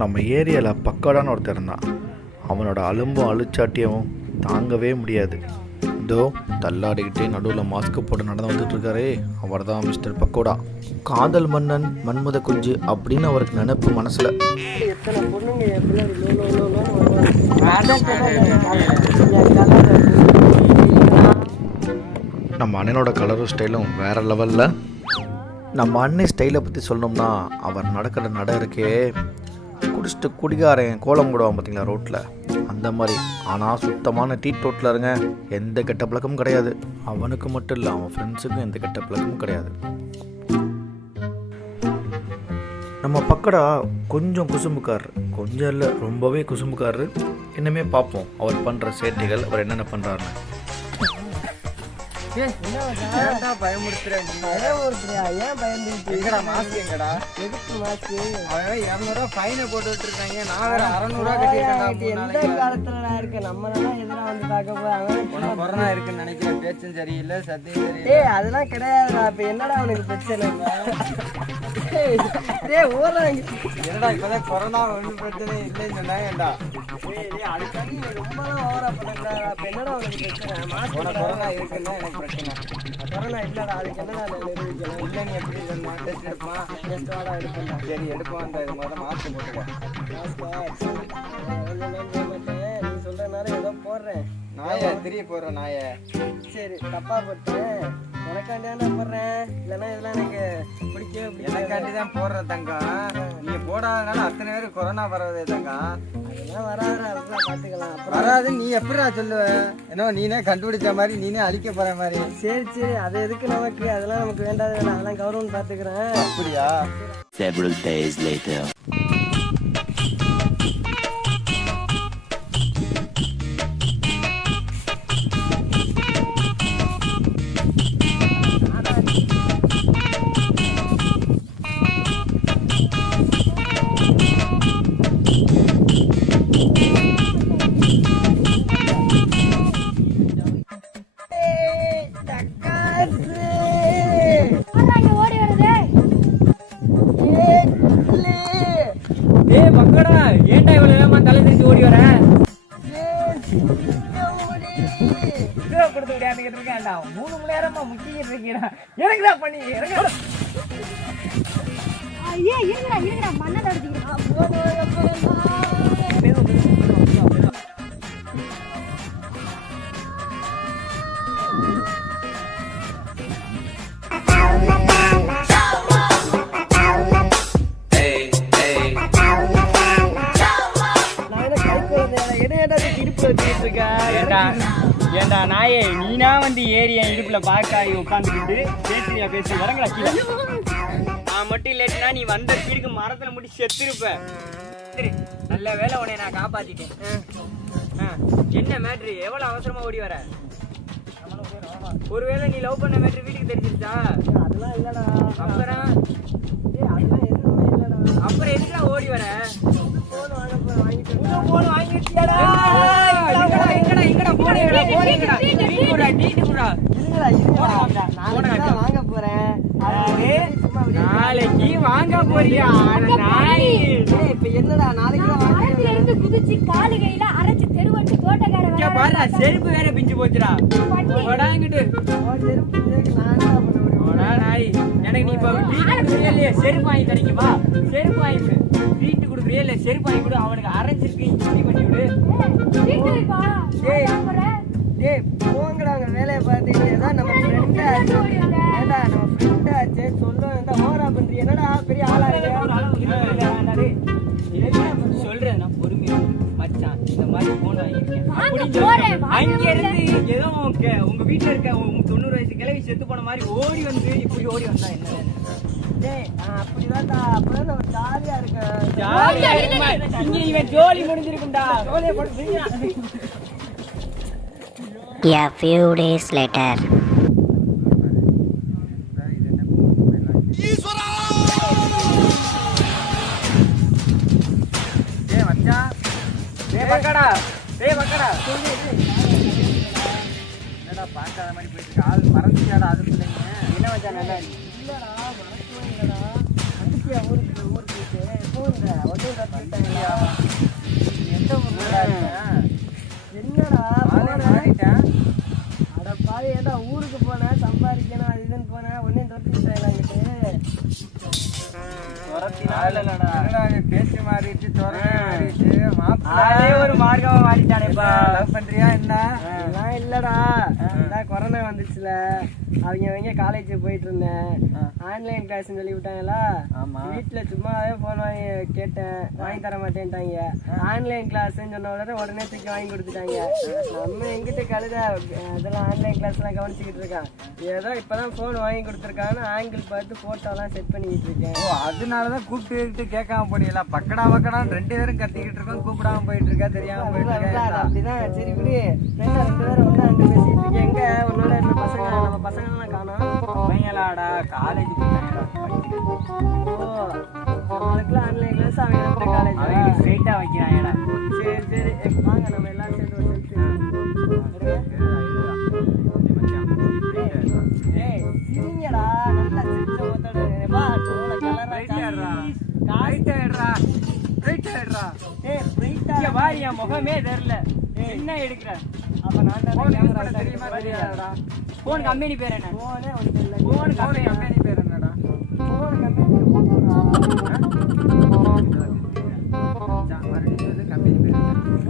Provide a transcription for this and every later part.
நம்ம ஏரியாவில் பக்கடான ஒருத்தர் இருந்தான். அவனோட அலும்பும் அழுச்சாட்டியவும் தாங்கவே முடியாது. இதோ தள்ளாடிக்கிட்டே நடுவில் மாஸ்க் போட்டு நடந்து வந்துட்டு இருக்காரே, அவர் தான் மிஸ்டர் பக்கோடா. காதல் மன்னன் மன்மத குஞ்சு அப்படின்னு அவருக்கு நினைப்பு மனசுல. நம்ம அண்ணனோட கலரும் ஸ்டைலும் வேற லெவலில். நம்ம அண்ணன் ஸ்டைலை பற்றி சொல்லணும்னா அவர் நடக்கிற நட இருக்கே, குடிச்சிட்டு குடிகாரன் கோலம் போடுவான் பார்த்தீங்களா ரோட்டில், அந்த மாதிரி. ஆனால் சுத்தமான டீ டோட்டில் இருங்க, எந்த கெட்ட பழக்கமும் கிடையாது. அவனுக்கு மட்டும் இல்லை, அவன் ஃப்ரெண்ட்ஸுக்கும் எந்த கெட்ட பழக்கமும் கிடையாது. நம்ம பக்கடா கொஞ்சம் குசும்புக்காரரு, கொஞ்சம் இல்லை ரொம்பவே குசும்புக்காரரு. இன்னுமே பார்ப்போம் அவர் பண்ணுற சேட்டைகள், அவர் என்னென்ன பண்ணுறாருன்னு. பேச்சும் சரியில்லை, சத்தியம் சரியில்லை. அதெல்லாம் கிடையாதுடா. இப்ப என்னடா அவனுக்கு பிரச்சனை? என்னடா இப்பதான் கொரோனா ஒன்றும் பிரச்சனை இல்லைன்னு சொன்னாங்கடா. என்னடா உனக்கு பிரச்சனை? கொரோனா இருக்குன்னா எனக்கு பிரச்சனை. கொரோனா இல்லடா, அதுக்கு என்னடா நிரூபிக்கணும்? இல்லை நீ எப்படி சொன்னா டெஸ்ட் எடுப்பான்? டெஸ்ட் வாடா எடுப்பேன். சரி எடுப்போம். அந்த இது முதல்ல மாஸ்க் போட்டுக்க. நீ சொல்றதுனால ஏதோ போடுறேன். நாயை திரிய போடுறேன் நாயை. சரி தப்பா போட்டேன், எனக்காண்டிதானே போடுறேன். இல்லைன்னா இதெல்லாம் எனக்கு பிடிக்கவே பிடிக்கும். எனக்காண்டி தான் போடுற தங்கம். நீ போடாதனால அத்தனை பேருக்கு கொரோனா பரவுதே தங்கம். அதெல்லாம் வராது, அதெல்லாம் பார்த்துக்கலாம். வராது நீ எப்படிடா சொல்லுவ? ஏன்னா நீனே கண்டுபிடிச்ச மாதிரி, நீனே அழிக்க போற மாதிரி. சரி சரி, அது எதுக்கு நமக்கு? அதெல்லாம் நமக்கு வேண்டாது, அதெல்லாம் கௌரவம் பார்த்துக்கிறேன். அப்படியா? Several days later. ஏன்டா இவ்வளவு வேகமா தலை தெரிஞ்சு ஓடி வர? கொடுத்து விளையாண்டுக்கிட்டு இருக்கேன்டா. 3 மணி நேரமா முக்கிட்டு இருக்கீடா. எனக்குதான் பண்ணி ஏண்டா நாயே, நீனா வந்து ஏறி என் இடுப்புல பாக்காய் உட்காந்துக்கிட்டு பேசுறியா? பேசி வரங்களா கீழே. நான் மட்டும் இல்லைன்னா நீ வந்த வீடுக்கு மரத்துல முடி செத்துருப்ப. சரி நல்ல வேலை, உன்னை நான் காப்பாத்திட்டேன். என்ன மேட்ரு? எவ்வளவு அவசரமா ஓடி வர? ஒருவேளை நீ லவ் பண்ண மேட்ரு வீட்டுக்கு தெரிஞ்சிருச்சா? அதெல்லாம் இல்லடா. அப்புறம் அப்புறம் எதுக்குடா ஓடி வர? நாளைக்கு வாங்க போறியா? என்னடா நாளைக்கு குதிச்சு காலு கையில அரைச்சு தெருவட்டு தோட்டக்கார பாரு, செருப்பு வேற பிஞ்சு போச்சுடா. எனக்கு நீ இப்ப செருப்பு வாங்கி கிடைக்குமா? செருப்பு வாங்கி வீட்டு கொடுக்குறியா இல்ல செருப்பு வாங்கி கொடு. அவனுக்கு அரைச்சிருக்கு இப்படி பண்ணி விடு. போங்கடாங்க வேலையை பார்த்தீங்கன்னா நம்ம ஃப்ரெண்டா நம்ம ஃப்ரெண்டாச்சே சொல்ல ஓரா பண்றீ. என்னடா பெரிய ஆளா சொல்றேன் நான் பொறுமையா. மச்சான் இந்த மாதிரி போன் வாங்கிருக்கேன். அங்க இருந்து ஏதோ உங்க வீட்டுல இருக்க 90 வயசு கிளவி செத்து போன மாதிரி ஓடி வந்து இப்படி ஓடி வந்தா என்ன? அப்படிதான்டா, அப்பதான் நம்ம ஜாலியா இருக்கேன். ஜாலியா இங்க இவன் ஜோலி முடிஞ்சிருக்கும்டா. ஜோலியை போட்டு A few days later. என்னடா பார்க்காத மாதிரி போயிட்டு ஆள் மறந்துட்டாடா. அது பிள்ளைங்க என்ன வச்சா நல்லா இல்லடா, மறக்கவே இல்லடா. அதுக்கு ஊருக்கு போயிட்டு பூந்த ஒன்றும் கற்றுக்கிட்டாங்களா? எந்த என்னடா மாறிட்டேன். அட பாவி, ஏன்டா ஊருக்கு போனேன் சம்பாதிக்கணும் அது இதுன்னு போனேன், ஒன்றையும் தொட்டுக்கிட்டாங்களாங்கிட்டு பேச்சு மாறிட்டு ஒரு மார்க்கமா மாறிட்டானேப்பா. லவ் பண்றியா என்ன? எல்லாம் இல்லடா, கொரோனா வந்துச்சுல, அவங்க காலேஜ் போயிட்டு இருந்தேன், ஆன்லைன் கிளாஸ் சொல்லி விட்டாங்களா. வீட்டுல சும்மாவே போன் வாங்கி கேட்டேன், வாங்கி தர மாட்டேன்ட்டாங்க. ஆன்லைன் கிளாஸ் சொன்ன உடனே தூக்கி வாங்கி கொடுத்துட்டாங்க. நம்ம எங்கிட்ட கழுத அதெல்லாம் ஆன்லைன் கிளாஸ் எல்லாம் கவனிச்சுக்கிட்டு இருக்கான். ஏதோ இப்பதான் போன் வாங்கி கொடுத்துருக்கான்னு ஆங்கிள் பார்த்து போட்டோ எல்லாம் செட் பண்ணிக்கிட்டு இருக்கேன். அதனாலதான் கூப்பிட்டு கேட்காம போனீங்களா? பக்கடா பக்கடான்னு 2 பேரும் கத்திக்கிட்டு இருக்கோம், கூப்பிடாம போயிட்டு இருக்கா, தெரியாம போயிட்டு இருக்கா. அப்படிதான். சரி விடு, 2 பேரும் ஒண்ணா பேசிட்டு இருக்கேன். எங்க உன்னோட இந்த பசங்க, நம்ம பசங்க எல்லாம் காணோம். பையலாடா காலேஜ் போயிட்டாங்கடா. ஓ, நம்மளுக்குலாம் ஆன்லைன் கிளாஸ், அவங்க காலேஜ் ஸ்ட்ரைட்டா வைக்கிறாங்கடா. சரி சரி, வாங்க நம்ம எல்லாரும் சேர்ந்து ஒரு செல்ஃபி. ஏய் சிரிங்கடா, நல்லா சிரிச்ச மொத்தோட வா. தோல கலரா முகமே தெரியல, என்ன எடுக்கிற? அப்ப நான் போன் கம்பெனி பேர் என்ன? போனே ஒன்று இல்லை. போன் கம்பெனி பேர் என்னடா? போன் கம்பெனி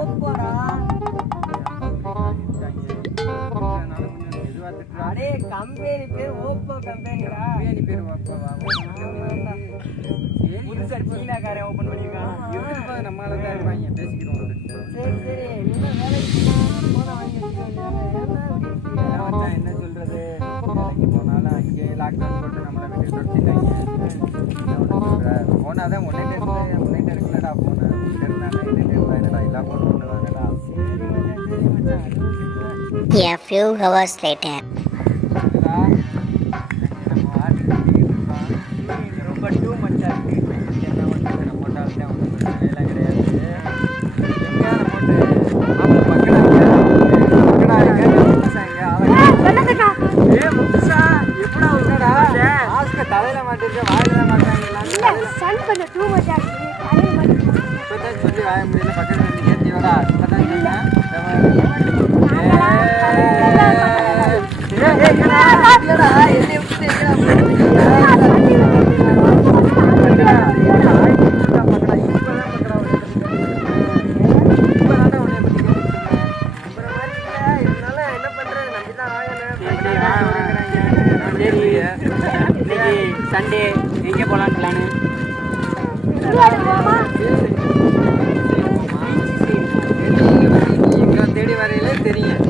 ஓப்போடா. அடே கம்பெனி பேர் ஓப்போ கம்பெனிடா. கம்பெனி பேர் ஓப்போவா? புதுசா சீனாக்காரன் ஓப்பன் பண்ணிருக்கான். நம்மளால தான் இருப்பாங்க, பேசிக்கிறோம். சரி சரி, நீங்க வேலைக்கு போன வாங்கி வச்சுக்கோங்க. என்ன சொல்றது, வேலைக்கு போனாலும் அங்கே லாக்டவுன் போட்டு நம்மளை வீட்டுக்கு தொடுத்துட்டாங்க. போனாதான் உன்னிட்ட இருக்குல்லடா, போன உன்னிட்ட இருந்தாங்க, என்னிட்ட இருந்தாங்கடா, எல்லா போனும் ஒன்று தாங்கடா. சரி மச்சான், சரி மச்சான். A few hours later. ரொம்ப டூ மச்சா இருக்கு. என்ன பண்ணுறது, நம்ம போட்டால்தான் ஒன்றும் பிரச்சனை எல்லாம் கிடையாது. எங்கேயான போட்டு மாப்பிள்ள பக்கடா முத்துசா எப்படா உன்னடா ஆஸ்க தலையில மாட்டிருக்க, வாயில மாட்டாங்களா? இப்பதான் சொல்லி வாய முடியல, பக்கத்துல வந்து ஏற்றி வரா. இப்பதான் சொன்னேன். சண்டே எங்கே போகலான்னு பிளானு? எங்களை தேடி வரையிலே தெரியும்.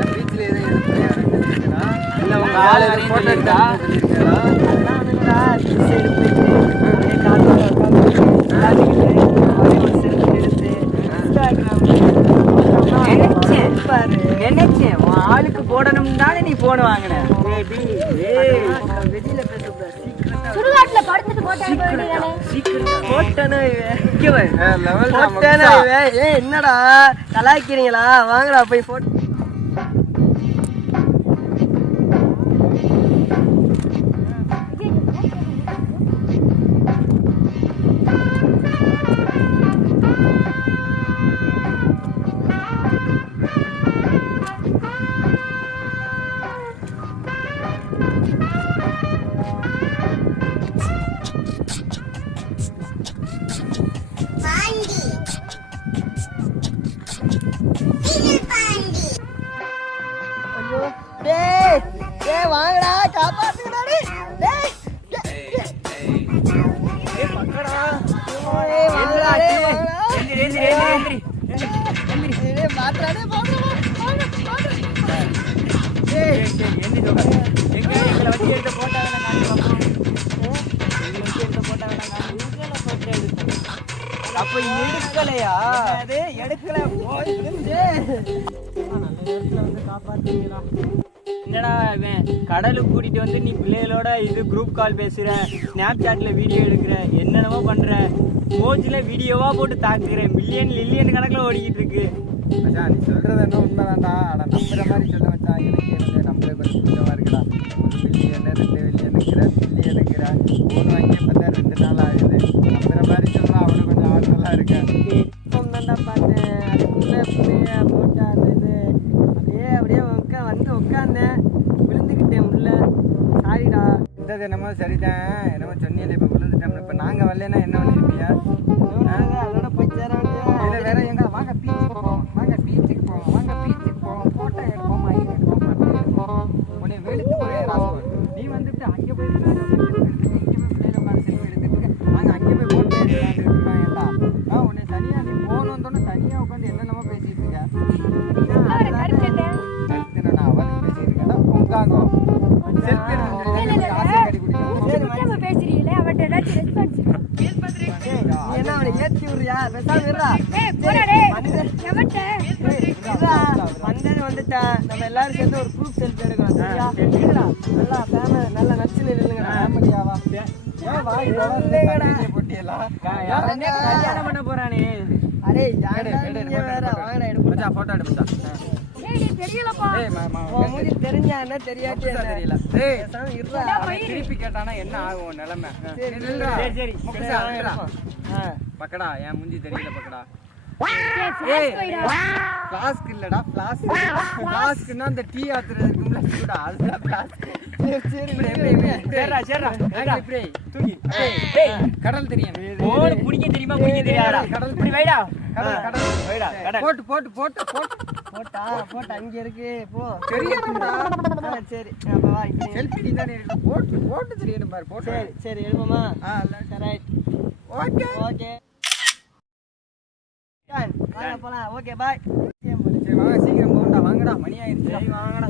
என் பீச்சில் இல்லை உங்க ஆள் ஃபோட்டோ எடுத்தா நினைச்சேன் உன் ஆளுக்கு போடணும் தானே நீ போன வாங்கின. என்னடா கலாய்க்கிறீங்களா? வாங்கடா போய் போட்டு. வாங்கடா காப்பாத்துங்கடா. அப்ப எடுக்கலையா? எடுக்கல போய் காப்பாத்துங்களா? என்னடா இவன் கடலுக்கு கூட்டிட்டு வந்து நீ பிள்ளைகளோட இது குரூப் கால் பேசுற, ஸ்னாப் சாட்ல வீடியோ எடுக்கிற, என்னென்னமோ பண்ற, மோஜில வீடியோவா போட்டு தாக்குற, மில்லியன் கணக்குல ஓடிக்கிட்டு இருக்கு. மச்சான் நீ சொல்றது என்ன உண்மைதான்டா. ஆனா நம்புற மாதிரி சொல்ல மச்சான். எனக்கு நம்மளே கொஞ்சம் கொஞ்சமா இருக்குடா. 1 மில்லியன் 2 மில்லியன் இருக்கிற போன் வாங்கி பார்த்தா 2 நாள் ஆகுது. நம்புற மாதிரி இருக்கேன் தாண்டா பார்த்தேன் அதுக்குள்ளே போட்டா அந்த இது அப்படியே வந்து உட்காந்தேன் விழுந்துக்கிட்டேன் உள்ள சாரிடா இருந்தது என்னமோ சரிதான் என்னமோ சொன்னீங்களே இப்போ விழுந்துட்டோம் இப்போ நாங்கள் வரலன்னா என்ன பண்ணிருப்பியா அதோட போய் சேர வேண்டியதா இதில் வேற எங்க வாங்க பீச்சுக்கு போவோம் போட்டோ எடுப்போம் ஐ எடுப்போம் உன்னை வெளுத்து போய் ராசவன் நீ வந்துட்டு அங்கே போய் இங்கே போய் பிள்ளைல உட்காந்து செல்ஃபி எடுத்துட்டு நாங்கள் அங்கே போய் போட்டோ எடுத்துக்கலாம் ஏண்டா உன்னை தனியாக நீ போகணுன்னு தனியாக உட்காந்து என்னென்னமோ பேசிட்டு இருக்க கருத்து நான் அவனுக்கு பேசிட்டு இருக்கேன் பொங்காங்கோ செல்ஃபி என்ன அவனை ஏற்றி விடுறியா பேசாம இருடா வந்தேன்னு வந்துட்டேன் நம்ம எல்லாரும் சேர்ந்து ஒரு ப்ரூஃப் செல்ஃபி எடுக்கணும் சரியா இல்லடா நல்லா ஃபேமிலி நல்லா நச்சுன்னு இல்லைங்கடா ஃபேமிலியாவா கல்யாணம் பண்ண போறானே அரே வேற வாங்கடா எடுப்பா போட்டோ எடுப்பா தெரிஞ்சா என்ன தெரியாட்டி தெரியல திருப்பி கேட்டானா என்ன ஆகும் நிலைமை சரி பக்கடா என் முஞ்சி தெரியல பக்கடா பிளாஸ்க் இல்லடா பிளாஸ்க்னா அந்த டீ ஆத்துறது இருக்கும்ல சூடா அதுதான் பிளாஸ்க் கடல் தெரியும் குடிக்க தெரியுமா குடிக்க தெரியாதா கடல் இப்படி வைடா போட்டு போட்டு போட்டு போட்டா அங்க இருக்கு போ தெரியும்டா சரி அப்ப வா இப்ப செல்ஃபி தானே போட்டு போட்டு தெரியும் பாரு போட்டு சரி எழுப்போமா ரைட் ஓகே ஓகே வாங்க போலாம் ஓகே பாய் சரி வாங்க சீக்கிரம் போகண்டா வாங்கடா மணி ஆயிருச்சு சரி வாங்கடா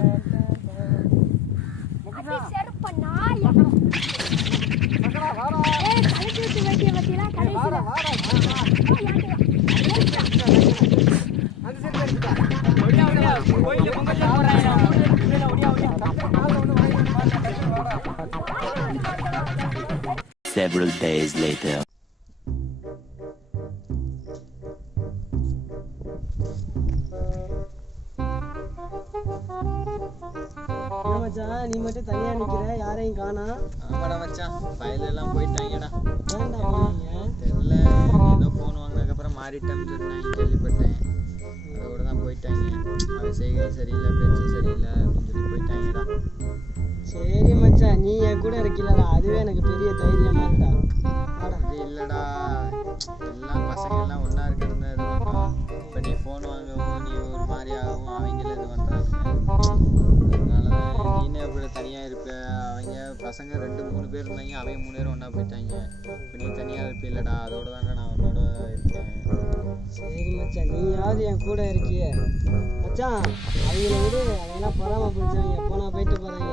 Several days later. மச்சான் நீ மட்டும் தனியா நிக்கிற யாரையும் காணா ஆமாடா மச்சான் ஃபைல் எல்லாம் போயிட்டாங்கடா ஏன்டா தெரியல ஏதோ ஃபோன் வாங்கினதுக்கப்புறம் மாறிட்டோம்னு சொன்னாங்க கேள்விப்பட்டேன் அதோட தான் போயிட்டாங்க அவன் செய்கையும் சரியில்லை பேச்சும் சரியில்லை அப்படின்னு சொல்லி போயிட்டாங்கடா சரி மச்சான் நீ என் கூட இருக்கீங்களா அதுவே எனக்கு பெரிய தைரியமா இருக்கா அது இல்லைடா எல்லாம் பசங்க எல்லாம் ஒன்றா இருக்கிறது இது பண்ணுறோம் இப்போ நீ ஃபோன் வாங்கவும் நீ ஒரு மாதிரி ஆகவும் அவங்களும் இது பண்ணுறாங்க அதனால தான் நீனே இப்படி தனியாக இருப்ப அவங்க பசங்க 2-3 பேர் இருந்தாங்க அவங்க 3 பேரும் ஒன்றா போயிட்டாங்க இப்போ நீ தனியாக இருப்ப இல்லைடா அதோட தானே நான் உன்னோட இருக்கேன் சரி மச்சான் நீயாவது என் கூட இருக்கிய மச்சான் அவங்கள விடு அவங்கெல்லாம் பொறாம பிடிச்சவங்க போனா போயிட்டு போறாங்க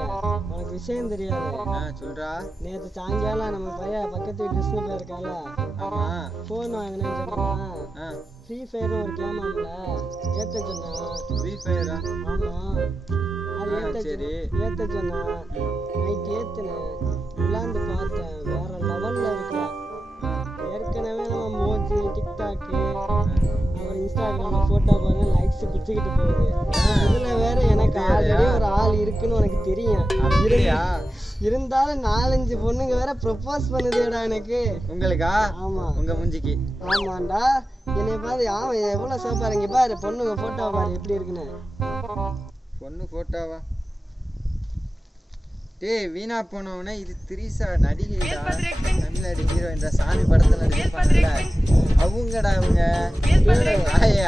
உனக்கு விஷயம் தெரியாது சொல்றா நேற்று சாயங்காலம் நம்ம பையன் பக்கத்து வீட்டு கிருஷ்ண போயிருக்கால ஆமாம் ஃபோன் வாங்கினேன்னு சொன்னா ஃப்ரீ ஃபயர் ஒரு கேம் ஆகல ஏற்ற சொன்னா ஃப்ரீ ஃபயரா ஆமா அது சரி ஏற்ற சொன்னா நைட் ஏற்றுனேன் விளாண்டு பார்த்தேன் வேற லெவலில் இருக்கலாம் ஏற்கனவே நம்ம மோஜி டிக்டாக்கு அப்புறம் இன்ஸ்டாகிராமில் ஃபோட்டோ பாருங்க லைக்ஸ் பிடிச்சிக்கிட்டு போகுது இதில் வேற எனக்கு ஆல்ரெடி ஒரு ஆள் இருக்குன்னு உனக்கு தெரியும் இருந்தாலும் 4-5 பொண்ணுங்க வேற ப்ரொபோஸ் பண்ணுதேடா எனக்கு உங்களுக்கா ஆமா உங்க மூஞ்சிக்கு ஆமாண்டா என்னை பாரு ஆமாம் எவ்வளோ சோப்பாரு இங்கே பாரு பொண்ணுங்க ஃபோட்டோ பாரு எப்படி இருக்குன்னு பொண்ணு ஃபோட்டோவா டேய் வீணா போனவனே இது திரிசா நடிகைடா தமிழ்நாடு ஹீரோயின் சாமி படத்துல நடிப்பாங்கல்ல அவங்கடா அவங்க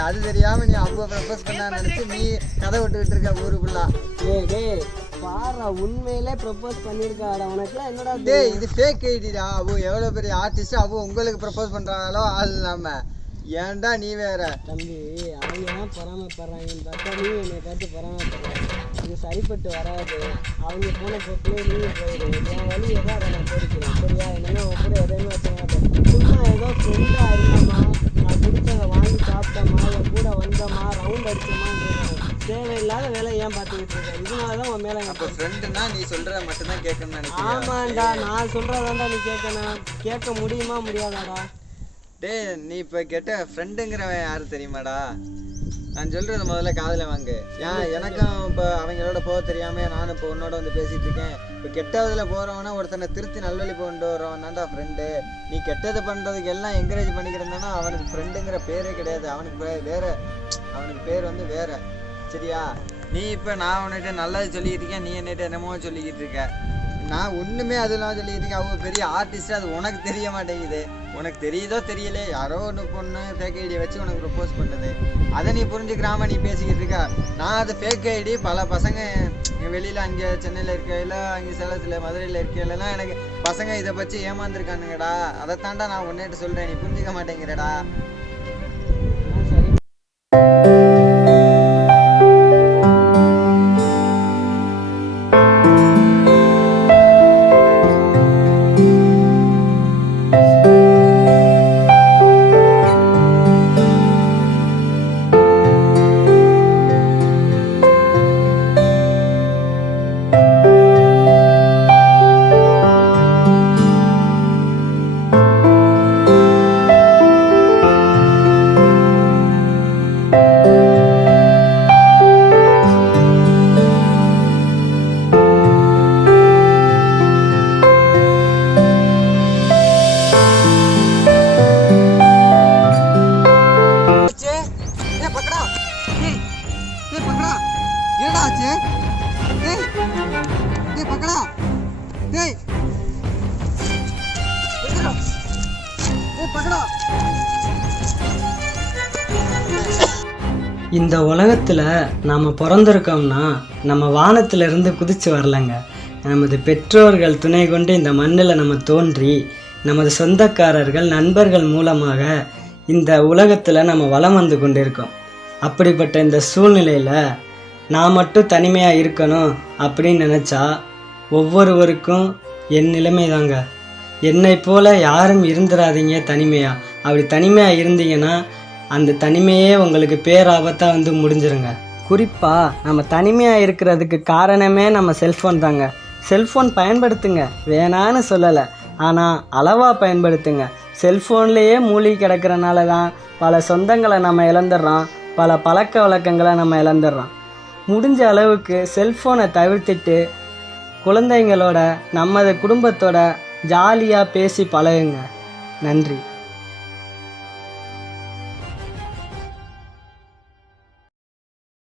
அது தெரியாம நீ அவங்க ப்ரப்போஸ் பண்ணா நினைச்சு நீ கதை விட்டுக்கிட்டு இருக்க ஊருக்குள்ளா டேய் பாரா உண்மையிலே ப்ரப்போஸ் பண்ணியிருக்காடா உனக்குலாம் என்னடா டேய் இது ஃபேக் ஐடிடா அவ எவ்வளவு பெரிய ஆர்டிஸ்ட் அவ உங்களுக்கு ப்ரப்போஸ் பண்றாங்களோ ஆள் இல்லாம ஏன்டா நீ வேற தம்பி அவங்க தான் பொறாமப்படுறாங்கன்னு பார்த்தா நீ என்னை பார்த்து பொறாமப்படுறாங்க இது சரிப்பட்டு வராது அவங்க போன போக்குலேயே நீங்கள் போயிடு என் வழி ஏதோ அதை நான் போயிருக்கிறேன் சரியா என்னன்னா உன் கூட எதையுமே வச்ச மாட்டேன் சும்மா ஏதோ ஃப்ரெண்டாக இருந்தோமா நான் பிடிச்சதை வாங்கி சாப்பிட்டோமா என் கூட வந்தோமா ரவுண்ட் அடிச்சோமான்னு தேவையில்லாத வேலை ஏன் பார்த்துக்கிட்டு இருக்கேன் இதனால தான் உன் மேலே அப்போ ஃப்ரெண்டுனா நீ சொல்றத மட்டும் தான் கேட்கணும்னு நினைக்கிறேன் ஆமாண்டா நான் சொல்கிறதாண்டா நீ கேட்கணும் கேட்க முடியுமா முடியாதாடா டேய் நீ இப்போ கேட்ட ஃப்ரெண்டுங்கிறவன் யாரு தெரியுமாடா நான் சொல்றது முதல்ல காதில் வாங்கு ஏன் எனக்கும் இப்போ அவங்களோட போக தெரியாம நானும் இப்போ உன்னோட வந்து பேசிட்டு இருக்கேன் இப்போ கெட்டதில் போகிறவனா ஒருத்தனை திருத்தி நல்வழி கொண்டு வரவன் தான்டா ஃப்ரெண்டு. நீ கெட்டது பண்ணுறதுக்கு எல்லாம் என்கரேஜ் பண்ணிக்கிறேன்னா அவனுக்கு ஃப்ரெண்டுங்கிற பேரே கிடையாது. அவனுக்கு பேர் வந்து வேற. சரியா? நீ இப்போ நான் உன்னிட்ட நல்லது சொல்லிக்கிட்டு இருக்கேன், நீ என்னிட்ட என்னமோ சொல்லிக்கிட்டு இருக்க. நான் ஒன்றுமே அதெல்லாம் சொல்லிக்கிட்டு இருக்கேன். அவங்க பெரிய ஆர்டிஸ்ட், அது உனக்கு தெரிய மாட்டேங்குது. உனக்கு தெரியுதோ தெரியல, யாரோ ஒன்று பொண்ணு ஃபேக் ஐடியை வச்சு உனக்கு ப்ரப்போஸ் பண்ணுது. அதை நீ புரிஞ்சுக்கிறாம நீ பேசிக்கிட்டு இருக்க. நான் அது ஃபேக் ஐடி பல பசங்க வெளியில் அங்கே சென்னையில் இருக்கையில், அங்கே சேலத்தில் மதுரையில் இருக்கையிலலாம் எனக்கு பசங்க இதை பற்றி ஏமாந்துருக்கானுங்கடா. அதைத்தாண்டா நான் உன்னிட்ட சொல்கிறேன், நீ புரிஞ்சிக்க மாட்டேங்கிறடா. இந்த உலகத்தில் நாம் பிறந்திருக்கோம்னா நம்ம வானத்திலிருந்து குதித்து வரலைங்க. நமது பெற்றோர்கள் துணை கொண்டு இந்த மண்ணில் நம்ம தோன்றி நமது சொந்தக்காரர்கள் நண்பர்கள் மூலமாக இந்த உலகத்தில் நம்ம வலம் வந்து கொண்டிருக்கோம். அப்படிப்பட்ட இந்த சூழ்நிலையில் நான் மட்டும் தனிமையாக இருக்கணும் அப்படின்னு நினச்சா ஒவ்வொருவருக்கும் என் நிலைமை தாங்க. என்னை போல் யாரும் இருந்துடாதீங்க தனிமையாக. அப்படி தனிமையாக இருந்தீங்கன்னா அந்த தனிமையே உங்களுக்கு பேராபத்தாக வந்து முடிஞ்சிருங்க. குறிப்பாக நம்ம தனிமையாக இருக்கிறதுக்கு காரணமே நம்ம செல்ஃபோன் தாங்க. செல்ஃபோன் பயன்படுத்துங்க, வேணான்னு சொல்லலை, ஆனால் அளவாக பயன்படுத்துங்க. செல்ஃபோன்லேயே மூழ்கி கிடக்கிறனால தான் பல சொந்தங்களை நம்ம இழந்துடுறோம், பல பழக்க வழக்கங்களை நம்ம இழந்துடுறோம். முடிஞ்ச அளவுக்கு செல்ஃபோனை தவிர்த்துட்டு குழந்தைங்களோட நமது குடும்பத்தோட ஜாலியாக பேசி பழகுங்க. நன்றி.